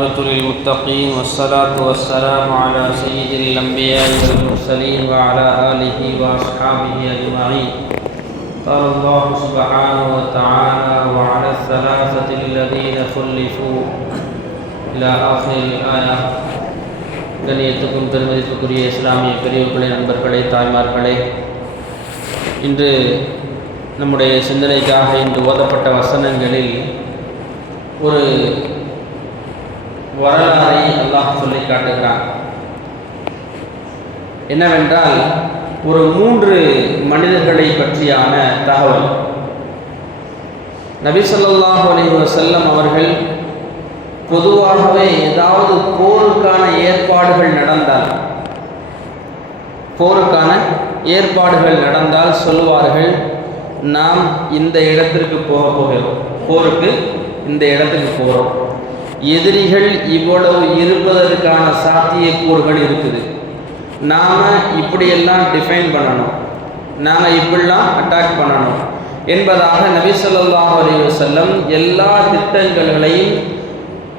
للمتقين والصلاة والسلام على سيد الأنبياء والمرسلين وعلى آله وأصحابه أجمعين. قال الله سبحانه وتعالى: وعلى الثلاثة الذين خلفوا إلى آخر الآية. கண்ணியத்துக்கும் பெருமதிப்புக்குரிய இஸ்லாமிய பெரியவர்களே, நண்பர்களே, தாய்மார்களே, இன்று நம்முடைய சிந்தனைக்காக இன்று ஓதப்பட்ட வசனங்களில் ஒரு வரலாறை அல்லாஹ் சொல்லி காட்டுகிறான். என்னவென்றால், ஒரு 3 மனிதர்களை பற்றியான தகவல். நபி ஸல்லல்லாஹு அலைஹி வஸல்லம் அவர்கள் பொதுவாகவே ஏதாவது போருக்கான ஏற்பாடுகள் நடந்தால் சொல்வார்கள், நாம் இந்த இடத்திற்கு போகிறோம், போருக்கு இந்த இடத்துக்கு போகிறோம், எதிரிகள் இவ்வளவு இருப்பதற்கான சாத்தியக்கூறுகள் இருக்குது, நாம் இப்படியெல்லாம் டிஃபைன் பண்ணணும், நாம் இப்படிலாம் அட்டாக் பண்ணணும் என்பதாக நபி ஸல்லல்லாஹு அலைஹி வஸல்லம் எல்லா திட்டங்களையும்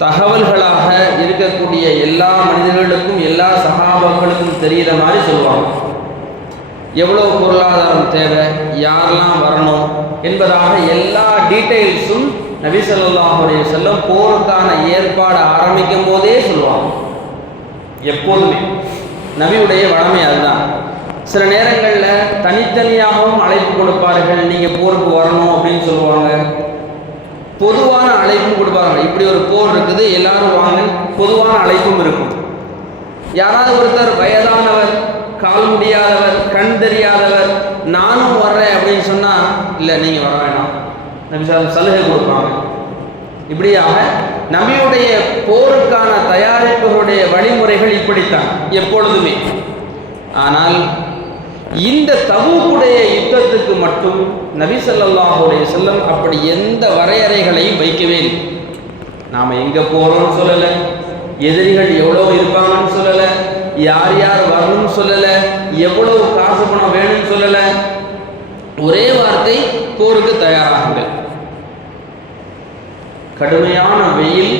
தகவல்களாக இருக்கக்கூடிய எல்லா மனிதர்களுக்கும் எல்லா சஹாபாக்களுக்கும் தெரிகிற மாதிரி சொல்லுவாங்க. எவ்வளோ பொருளாதாரம் தேவை, யாரெல்லாம் வரணும் என்பதாக எல்லா டீட்டெயில்ஸும் நபி ஸல்லல்லாஹு அலைஹி வஸல்லம் போருக்கான ஏற்பாடு ஆரம்பிக்கும் போதே சொல்லுவாங்க. எப்போதுமே நபியுடைய வழமை அதுதான். சில நேரங்களில் தனித்தனியாகவும் அழைப்பு கொடுப்பார்கள், நீங்கள் போருக்கு வரணும் அப்படின்னு சொல்லுவாங்க. பொதுவான அழைப்பும் கொடுப்பாங்க, இப்படி ஒரு போர் இருக்குது எல்லாரும் வாங்க, பொதுவான அழைப்பும் இருக்கும். யாராவது ஒருத்தர் வயதானவர், கால் முடியாதவர், கண் தெரியாதவர், நானும் வர்றேன் அப்படின்னு சொன்னால், இல்லை நீங்கள் வர வேணாம், நபி சலுகை கொடுப்பாங்க. இப்படியாக நபியுடைய போருக்கான தயாரிப்புகளுடைய வழிமுறைகள் இப்படித்தான் எப்பொழுதுமே. ஆனால் இந்த தபூக்குடைய யுத்தத்துக்கு மட்டும் நபி ஸல்லல்லாஹு அலைஹி வஸல்லம் அப்படி எந்த வரையறைகளையும் வைக்கவே இல்லை. நாம் எங்கே போகிறோம்னு சொல்லலை, எதிரிகள் எவ்வளோ இருப்பாங்கன்னு சொல்லலை, யார் யார் வரணும்னு சொல்லலை, எவ்வளவு காசு பணம் வேணும்னு சொல்லலை. ஒரே வார்த்தை, போருக்கு தயாராகுங்கள். கடுமையான வெயில்,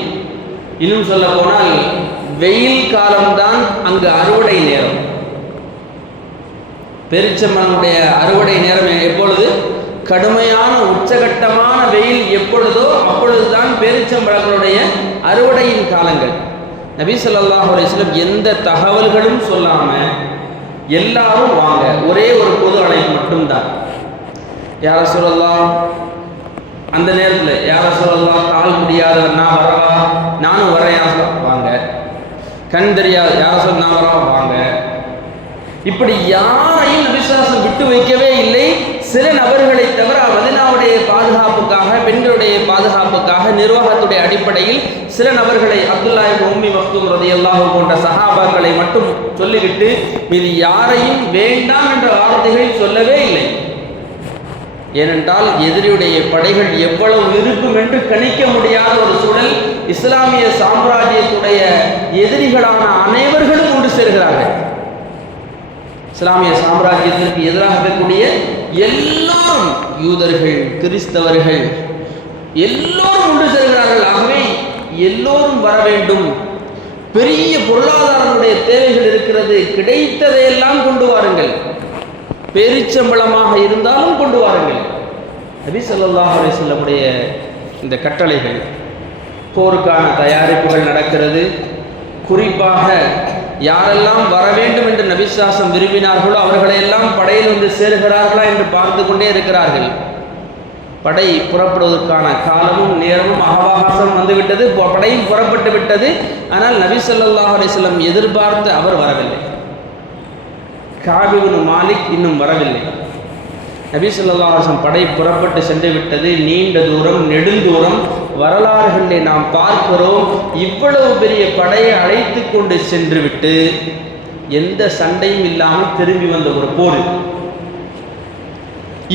இன்னும் சொல்ல போனால் வெயில் காலம்தான் அங்கு அறுவடை நேரம். பெருச்சம்பழனுடைய அறுவடை நேரம் எப்பொழுது? கடுமையான உச்சகட்டமான வெயில் எப்பொழுதோ அப்பொழுதுதான் பேரிச்சம்பழங்களுடைய அறுவடையின் காலங்கள். நபி ஸல்லல்லாஹு அலைஹி வஸல்லம் எந்த தகவல்களும் சொல்லாமல் எல்லாரும் வாங்க, ஒரே ஒரு பொது அழைப்பு மட்டும்தான். யா ரசூலல்லாஹ், அந்த நேரத்தில் யா ரசூலல்லாஹ், கால் முடியாதவர் நான் வரவா, நானும் வரேன், வாங்க. கண் தெரியாது, யா ரசூல் நான் வரவா, வாங்க. இப்படி யாரையும் நபி ஸல்லல்லாஹு அலைஹி வஸல்லம் விட்டு வைக்கவே இல்லை. சில நபர்களை தவிர மதீனாவுடைய பாதுகாப்புக்காக, பெண்களுடைய பாதுகாப்புக்காக, நிர்வாகத்துடைய அடிப்படையில் சில நபர்களை, அப்துல்லா இப்னு உம்மி மக்தூம் ரலியல்லாஹு போன்ற சஹாபாக்களை மட்டும் சொல்லிவிட்டு மீது யாரையும் வேண்டாம் என்ற வார்த்தைகளை சொல்லவே இல்லை. ஏனென்றால் எதிரியுடைய படைகள் எவ்வளவு இருக்கும் என்று கணிக்க முடியாத ஒரு சூழல். இஸ்லாமிய சாம்ராஜ்யத்துடைய எதிரிகளான அனைவர்களும் ஒன்று சேர்கிறார்கள். இஸ்லாமிய சாம்ராஜ்யத்திற்கு எதிராக இருக்கக்கூடிய எல்லாரும், யூதர்கள், கிறிஸ்தவர்கள் எல்லோரும் ஒன்று சேர்கிறார்கள். ஆகவே எல்லோரும் வர வேண்டும். பெரிய பொருளாதாரனுடைய தேவைகள் இருக்கிறது, கிடைத்ததையெல்லாம் கொண்டு வாருங்கள், பேரிச்சம்பளமாக இருந்தாலும் கொண்டு வாருங்கள். நபி ஸல்லல்லாஹு அலைஹி வஸல்லமுடைய இந்த கட்டளைகள், போருக்கான தயாரிப்புகள் நடக்கிறது. குறிப்பாக யாரெல்லாம் வர வேண்டும் என்று நபி ஸல்லல்லாஹு அலைஹி வஸல்லம் விரும்பினார்களோ அவர்களையெல்லாம் படையில் வந்து சேருகிறார்களா என்று பார்த்து கொண்டே இருக்கிறார்கள். படை புறப்படுவதற்கான காலமும் நேரமும் அவகாசம் வந்துவிட்டது, படையும் புறப்பட்டு விட்டது. ஆனால் நபி ஸல்லல்லாஹு அலைஹி வஸல்லம் எதிர்பார்த்து அவர் வரவில்லை. கஅப் இப்னு மாலிக் இன்னும் வரவில்லை. நபி ஸல்லல்லாஹு அலைஹி வஸல்லம் படை புறப்பட்டு சென்று விட்டது. நீண்ட தூரம், நெடுந்தூரம் வரலாறுகளை நாம் பார்க்கிறோம். இவ்வளவு பெரிய படையை அழைத்து கொண்டு சென்று விட்டு எந்த சண்டையும் இல்லாமல் திரும்பி வந்த ஒரு போர்.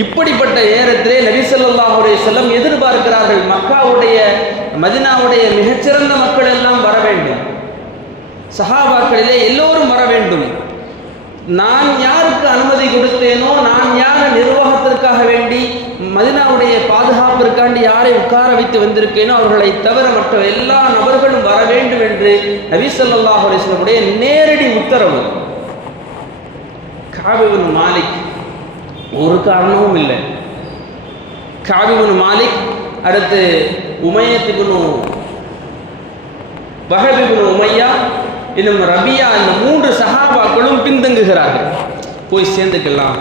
இப்படிப்பட்ட நேரத்திலே நபி ஸல்லல்லாஹு அலைஹி வஸல்லம் எதிர்பார்க்கிறார்கள், மக்காவுடைய, மதீனாவுடைய மிகச்சிறந்த மக்கள் எல்லாம் வர வேண்டும், சஹாபாக்களிலே எல்லோரும் வர வேண்டும். நான் யாருக்கு அனுமதி கொடுத்தேனோ, நான் யார் நிர்வாகத்திற்காக வேண்டி மதீனாவுடைய பாதுகாப்பிற்காண்டி யாரை உட்கார வைத்து வந்திருக்கேனோ அவர்களை தவிர மற்ற எல்லா நபர்களும் வர வேண்டும் என்று நபி ஸல்லல்லாஹு அலைஹி வஸல்லம் நேரடி உத்தரவு. கஅப் இப்னு மாலிக் ஒரு காரணமும் இல்லை. கஅப் இப்னு மாலிக், அடுத்து உமையத் இப்னு வஹப் இப்னு உமையா, இன்னும் ரபியா, இந்த 3 சஹாபாக்களும் பின்தங்குகிறார்கள். போய் சேர்ந்துக்கலாம்,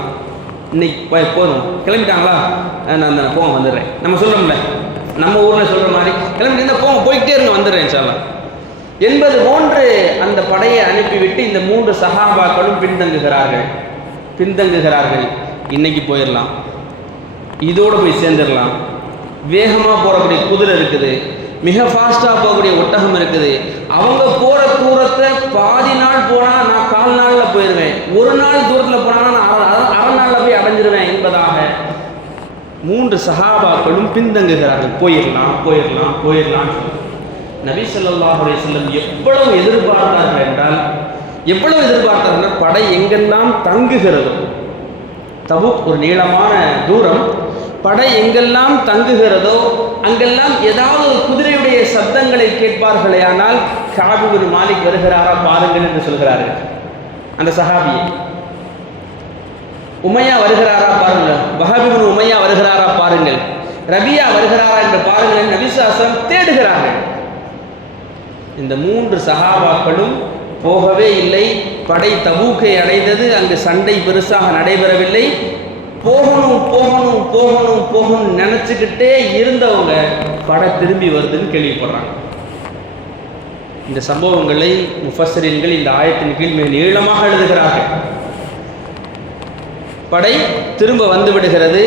இன்னைக்கு போதும், கிளம்பிட்டாங்களா, நான் போங்க வந்துடுறேன். நம்ம சொல்கிறோம்ல, நம்ம ஊரில் சொல்கிற மாதிரி கிளம்பிட்டு போங்க, போய்கிட்டே இருங்க, வந்துடுறேன் இன்ஷாஅல்லாஹ் என்பது போன்று அந்த படையை அனுப்பிவிட்டு இந்த 3 சஹாபாக்களும் பின்தங்குகிறார்கள். இன்னைக்கு போயிடலாம், இதோடு போய் சேர்ந்துடலாம். வேகமாக போகக்கூடிய குதிரை இருக்குது, மிக ஃபாஸ்ட்டாக போகக்கூடிய ஒட்டகம் இருக்குது. அவங்க போகிற தூரத்தை பாதி நாள் போனால் நான் 4 நாளில் போயிடுவேன், ஒரு நாள் தூரத்தில் போனால் நான் அரை நாளில் போய் அடைஞ்சிருவேன் என்பதாக 3 சஹாபாக்களும் பின்தங்குகிறார்கள். போயிடலாம். நபி ஸல்லல்லாஹு அலைஹி வஸல்லம் எவ்வளவு எதிர்பார்த்தார்கள் என்றால் படை எங்கெல்லாம் தங்குகிறதோ, தபூக் ஒரு நீளமான தூரம், படை எங்கெல்லாம் தங்குகிறதோ அங்கெல்லாம் ஏதாவது ஒரு குதிரையுடைய சப்தங்களை கேட்பார்களே, ஆனால் கஅப் இப்னு மாலிக் வருகிறாரா பாருங்கள் என்று சொல்கிறார்கள். அந்த சஹாபியை உமையா வருகிறாரா பாருங்கள், வஹப் இப்னு உமையா வருகிறாரா பாருங்கள், ரபியா வருகிறாரா என்று பாருங்கள், நபி ஸல்லல்லாஹு அலைஹி வஸல்லம் தேடுகிறார்கள். இந்த 3 சஹாபாக்களும் போகவே இல்லை. படை தபூக்கை அடைந்தது. அங்கு சண்டை பெருசாக நடைபெறவில்லை. போகணும் நினைச்சுக்கிட்டே இருந்தவங்க படை திரும்பி வருதுன்னு கேள்விப்படுறாங்க. இந்த சம்பவங்களை முஃபஸ்ஸிரீன்கள் இந்த ஆயத்தின் கீழ் மிக நீளமாக எழுதுகிறார்கள். படை திரும்ப வந்து விடுகிறது.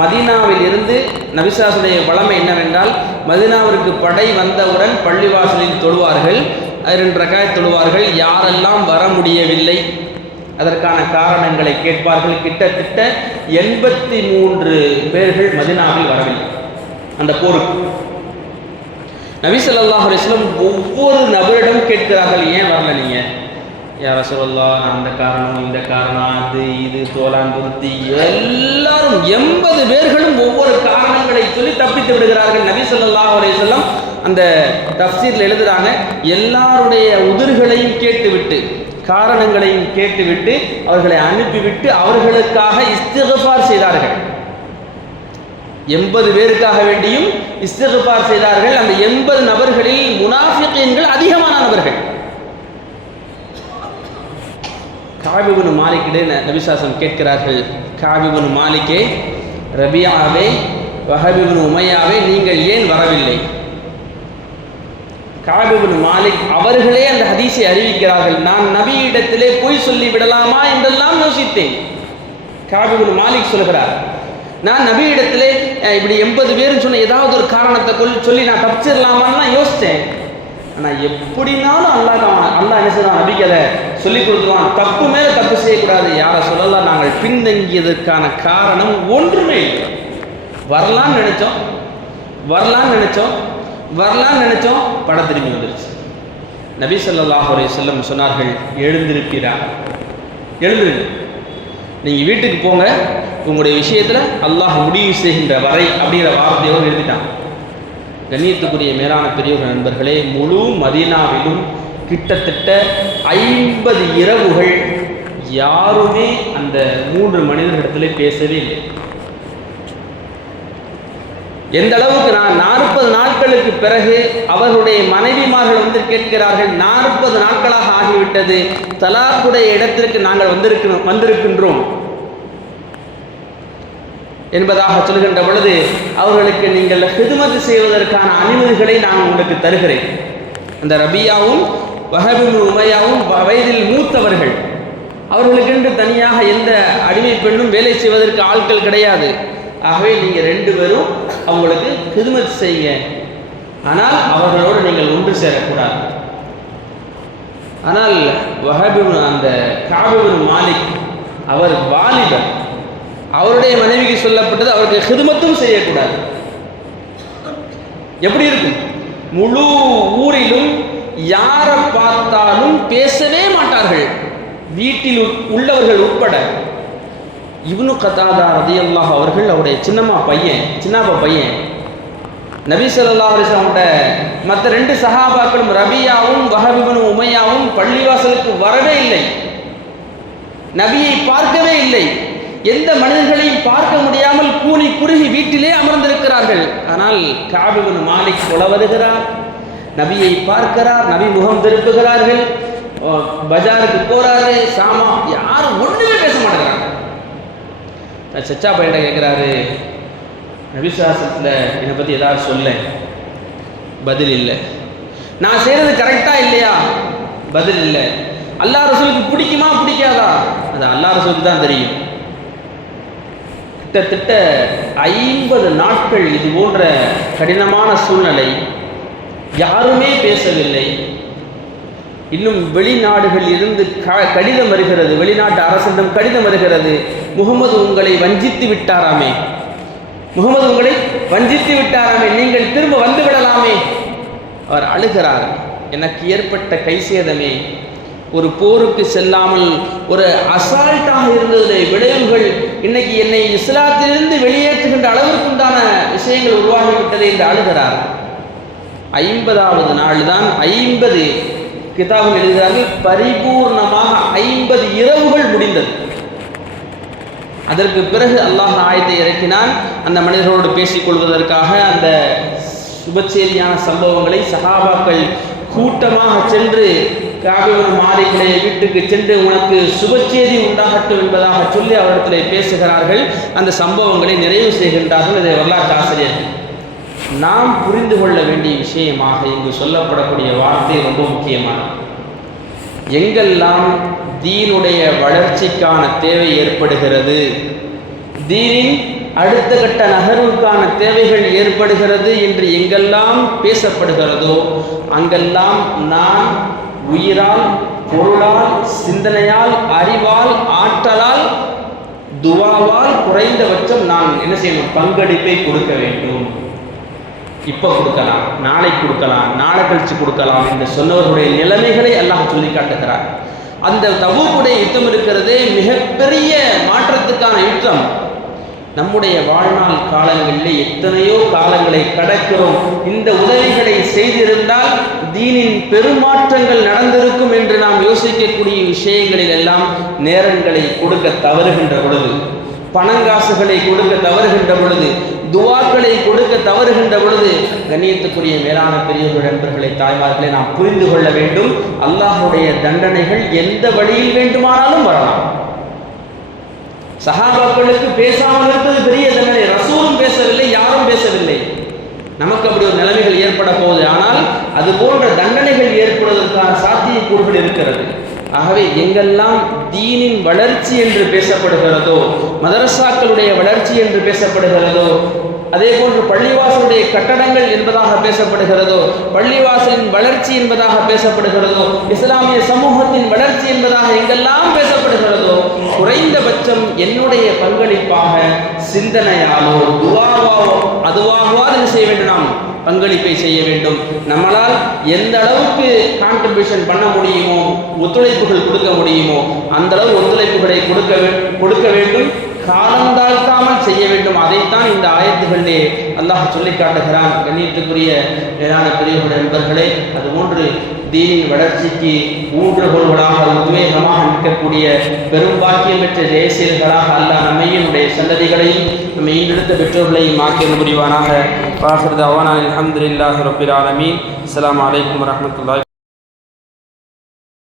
மதீனாவில் இருந்து நபி ஸல்லல்லாஹு அலைஹி வஸல்லம் வழமை என்னவென்றால், மதீனாவிற்கு படை வந்தவுடன் பள்ளிவாசலில் தொழுவார்கள், 2 ரக்காத் தொழுவார்கள். யாரெல்லாம் வர முடியவில்லை அதற்கான காரணங்களை கேட்பார்கள். கிட்டத்தட்ட 83 பேர்கள் மதீனாவில் வரவில்லை அந்த போருக்கு. நபி ஸல்லல்லாஹு அலைஹி வஸல்லம் ஒவ்வொரு நபரிடம் கேட்கிறார்கள், ஏன் வரல நீங்க? யா ரசூலல்லாஹ், நான் அந்த காரணம், இந்த காரணம், அது இது தோலான் துருத்தி, எல்லாரும் 80 பேர்களும் ஒவ்வொரு காரணங்களை சொல்லி தப்பித்து விடுகிறார்கள். நபி ஸல்லல்லாஹு அலைஹி வஸல்லம் அந்த தஃப்சீரில் எழுதுறாங்க, எல்லாருடைய உதிர்களையும் கேட்டுவிட்டு, காரணங்களையும் கேட்டுவிட்டு, அவர்களை அனுப்பிவிட்டு அவர்களுக்காக இஸ்திக்ஃபார் செய்தார்கள். 80 பேருக்காக வேண்டியும் இஸ்திக்ஃபார் செய்தார்கள். அந்த 80 நபர்களில் முனாஃபிகீன்கள் அதிகமான நபர்கள். கஅப் இப்னு மாலிக்கிடே நபி ஸல்லல்லாஹு அலைஹி வஸல்லம் கேட்கிறார்கள், கஅப் இப்னு மாலிக்கே, ரபியாவே, வஹப் இப்னு உமையாவே, நீங்கள் ஏன் வரவில்லை? கஅப் இப்னு மாலிக் அவர்களே அந்த ஹதீஸை அறிவிக்கிறார்கள். நான் நபியிடத்திலே பொய் சொல்லி விடலாமா என்றெல்லாம் யோசித்தேன். கஅப் இப்னு மாலிக் சொல்கிறார், நான் நபியிடத்திலே இப்படி 80 பேருன்னு சொன்ன ஏதாவது ஒரு காரணத்தை சொல்லி நான் தப்பிச்சிடலாமான்னு யோசித்தேன். ஆனால் எப்படினாலும் அல்லாஹ் என்ன செய்வான், நபிக்கு அதை சொல்லிக் கொடுத்துருவான். தப்பு மேலே தப்பு செய்யக்கூடாது. யாரை சொல்லலாம், நாங்கள் பின்தங்கியதற்கான காரணம் ஒன்றுமே இல்லை. வரலான்னு நினைச்சோம், படம் திரும்பி வந்துருச்சு. நபி ஸல்லல்லாஹு அலைஹி வஸல்லம் சொன்னார்கள், எழுந்திருப்பீராக, எழுந்திருங்க, நீங்கள் வீட்டுக்கு போங்க, உங்களுடைய விஷயத்தில் அல்லாஹ் முடிவு செய்கின்ற வரை அப்படிங்கிற வார்த்தையோடு எழுதிட்டான். கண்ணியத்துக்குரிய மேலான பெரியவர்கள் நண்பர்களே, முழு மதீனாவிலும் கிட்டத்தட்ட 50 இரவுகள் யாருமே அந்த 3 மனிதர்களிடத்திலே பேசவே இல்லை. எந்த அளவுக்கு நான் 40 நாட்களுக்கு பிறகு அவர்களுடைய மனைவிமார்கள் வந்து கேட்கிறார்கள், 40 நாட்களாக ஆகிவிட்டது, தலாக்குடைய இடத்திற்கு நாங்கள் வந்திருக்கின்றோம் என்பதாக சொல்கின்ற பொழுது, அவர்களுக்கு நீங்கள் ஹிதுமத் செய்வதற்கான அனுமதிகளை நான் உங்களுக்கு தருகிறேன். அந்த ரபியாவும் வஹப் இப்னு உமையாவும் வயதில் மூத்தவர்கள், அவர்களுக்கென்று தனியாக எந்த அடிமை பெண்ணும் வேலை செய்வதற்கு ஆட்கள் கிடையாது. ஆகவே நீங்கள் 2 பேரும் அவங்களுக்கு ஹிதுமத் செய்யுங்க, ஆனால் அவர்களோடு நீங்கள் ஒன்று சேரக்கூடாது. ஆனால் வஹப் அந்த கஅப் இப்னு மாலிக் அவர் வாலிபர், அவருடைய மனைவிக்கு சொல்லப்பட்டது அவருக்கு ஹிதுமத்தும் செய்யக்கூடாது. எப்படி இருக்கும்? முழு ஊரிலும் யாரை பார்த்தாலும் பேசவே மாட்டார்கள், வீட்டில் உள்ளவர்கள் உட்பட. இப்னு கதாதா ரலியல்லாஹு அவர்கள் அவருடைய சின்னப்பா பையன் நபி ஸல்லல்லாஹு அலைஹி வஸல்லம் மற்ற 2 சஹாபாக்களும் ரபியாவும் வஹப் இப்னு உமையாவும் பள்ளிவாசலுக்கு வரவே இல்லை, நபியை பார்க்கவே இல்லை. எந்த மனிதர்களையும் பார்க்க முடியாமல் கூனி குறுகி வீட்டிலே அமர்ந்திருக்கிறார்கள். ஆனால் கஅப் இப்னு மாலிக் வருகிறார், நபியை பார்க்கிறார், நபி முகம் திருப்புகிறார்கள், பஜாருக்கு போறாரு, சாமா யாரும் ஒண்ணுமே பேச மாட்டேங்கிறாங்க. சச்சா பையன் கேட்கிறாரு, நபி சாசத்துல என்னை பத்தி ஏதாவது சொல்ல. பதில் இல்லை. நான் செய்யறது கரெக்டா இல்லையா? பதில் இல்லை. அல்லாஹ் ரசூலுக்கு பிடிக்குமா பிடிக்காதா? அது அல்லாஹ் ரசூலுக்கு தான் தெரியும். கிட்டத்தட்ட 50 நாட்கள் இது போன்ற கடினமான சூழ்நிலை, யாருமே பேசவில்லை. இன்னும் வெளிநாடுகளில் இருந்து கடிதம் வருகிறது, வெளிநாட்டு அரசிடம் கடிதம் வருகிறது, முகமது உங்களை வஞ்சித்து விட்டாராமே, முகமது உங்களை வஞ்சித்து விட்டாராமே, நீங்கள் திரும்ப வந்து விடலாமே. அவர் அழுகிறார், எனக்கு ஏற்பட்ட கைசேதமே, ஒரு போருக்கு செல்லாமல் ஒரு அசால்ட்டாக இருந்ததுடைய விளைவுகள் இன்னைக்கு என்னை இஸ்லாத்திலிருந்து வெளியேற்றுகின்ற அளவிற்குண்டான விஷயங்கள் உருவாகிவிட்டது என்று அழுகிறார். 50வது நாள் தான் 50 கிதாபுகள் எழுதுகிறார்கள், பரிபூர்ணமாக 50 இரவுகள் முடிந்தது. அதற்கு பிறகு அல்லாஹ் ஆயத்தை இறக்கினான். அந்த மனிதர்களோடு பேசிக்கொள்வதற்காக அந்த சுபச்செய்தியான சம்பவங்களை சஹாபாக்கள் கூட்டமாக சென்று கஅப் இப்னு மாலிக்குடைய வீட்டுக்கு சென்று உனக்கு சுபச்செய்தி உண்டாகட்டும் என்பதாக சொல்லி அவரிடத்தில் பேசுகிறார்கள். அந்த சம்பவங்களை நிறைவு செய்கின்றார்கள். இதை வரலாற்று ஆசிரியர்கள். நாம் புரிந்து கொள்ள வேண்டிய விஷயமாக இங்கு சொல்லப்படக்கூடிய வார்த்தை ரொம்ப முக்கியமானது. எங்கெல்லாம் தீனுடைய வளர்ச்சிக்கான தேவை ஏற்படுகிறது, தீனின் அடுத்த கட்ட நகர்வுக்கான தேவைகள் ஏற்படுகிறது என்று எங்கெல்லாம் பேசப்படுகிறதோ அங்கெல்லாம் நான் உயிரால், பொருளால், சிந்தனையால், அறிவால், ஆற்றலால், துவாவால் குறைந்தபட்சம் நான் என்ன செய்யணும்? பங்களிப்பை கொடுக்க வேண்டும். இப்போ கொடுக்கலாம், நாளை கொடுக்கலாம், நாளை கழிச்சு கொடுக்கலாம் என்று சொன்னவர்களுடைய நிலைமைகளை அல்லாஹ் சொல்லி காட்டுகிறார். அந்த தபூக்குடைய யுத்தம் இருக்கிறதே மிகப்பெரிய மாற்றத்துக்கான யுத்தம். நம்முடைய வாழ்நாள் காலங்களில் எத்தனையோ காலங்களை கடக்கிறோம். இந்த உதவிகளை செய்திருந்தால் தீனின் பெருமாற்றங்கள் நடந்திருக்கும் என்று நாம் யோசிக்கக்கூடிய விஷயங்களில் எல்லாம் நேரங்களை கொடுக்க தவறுகின்ற பொழுது, பணங்காசுகளை கொடுக்க தவறுகின்ற பொழுது, துவாக்களை கொடுக்க தவறுகின்ற பொழுது, கண்ணியத்துக்குரிய மேலான பெரியவர்கள், நண்பர்களை, தாய்மார்களை நாம் புரிந்து கொள்ள வேண்டும். அல்லாஹ்வுடைய தண்டனைகள் எந்த வழியில் வேண்டுமானாலும் வரலாம். சஹாபாக்களுக்கு பேசாமல் இருப்பது பெரிய தண்டனை. ரசூலும் பேசவில்லை, யாரும் பேசவில்லை. நமக்கு அப்படி ஒரு நிலைமைகள் ஏற்பட போகுது. ஆனால் அது போன்ற தண்டனைகள் ஏற்படுவதற்கான சாத்தியக்கூறுகள் இருக்கிறது. ஆகவே எங்கெல்லாம் தீனின் வளர்ச்சி என்று பேசப்படுகிறதோ, மதரசாக்களுடைய வளர்ச்சி என்று பேசப்படுகிறதோ, அதே போன்று பள்ளிவாசலுடைய கட்டடங்கள் என்பதாக பேசப்படுகிறதோ, பள்ளிவாசலின் வளர்ச்சி என்பதாக பேசப்படுகிறதோ, இஸ்லாமிய சமூகத்தின் வளர்ச்சி என்பதாக எங்கெல்லாம் பேசப்படுகிறதோ, குறைந்தபட்சம் என்னுடைய பங்களிப்பாக சிந்தனையாலோ துவாவோ அதுவாகவாது செய்ய வேண்டும். நாம் பங்களிப்பை செய்ய வேண்டும். நம்மளால் எந்த அளவுக்கு கான்ட்ரிபியூஷன் பண்ண முடியுமோ, ஒத்துழைப்புகள் கொடுக்க முடியுமோ அந்த அளவு ஒத்துழைப்புகளை கொடுக்க வேண்டும். காலம் தாழ்த்தாமல் செய்ய வேண்டும். அதைத்தான் இந்த ஆயத்துகளிலே அல்லாஹ் சொல்லி காட்டுகிறான். கண்ணியத்துக்குரிய மேலான பெரியவர்கள், நண்பர்களே, அதுபோன்று தீனின் வளர்ச்சிக்கு ஊன்றுகோல்களாக உத்வேகமாக நிற்கக்கூடிய பெரும் பாக்கியம் பெற்ற தேசியர்களாக அல்லாஹ் நம்மையும் நம்முடைய சந்ததிகளையும் நம்ம ஈண்டெடுத்த பெற்றோர்களையும் ஆக்கிய புரிவானாக. வாஹிர் தஅவானா அல்ஹம்துலில்லாஹி ரப்பில் ஆலமீன். அஸ்ஸலாமு அலைக்கும் வரஹ்மத்துல்லாஹி.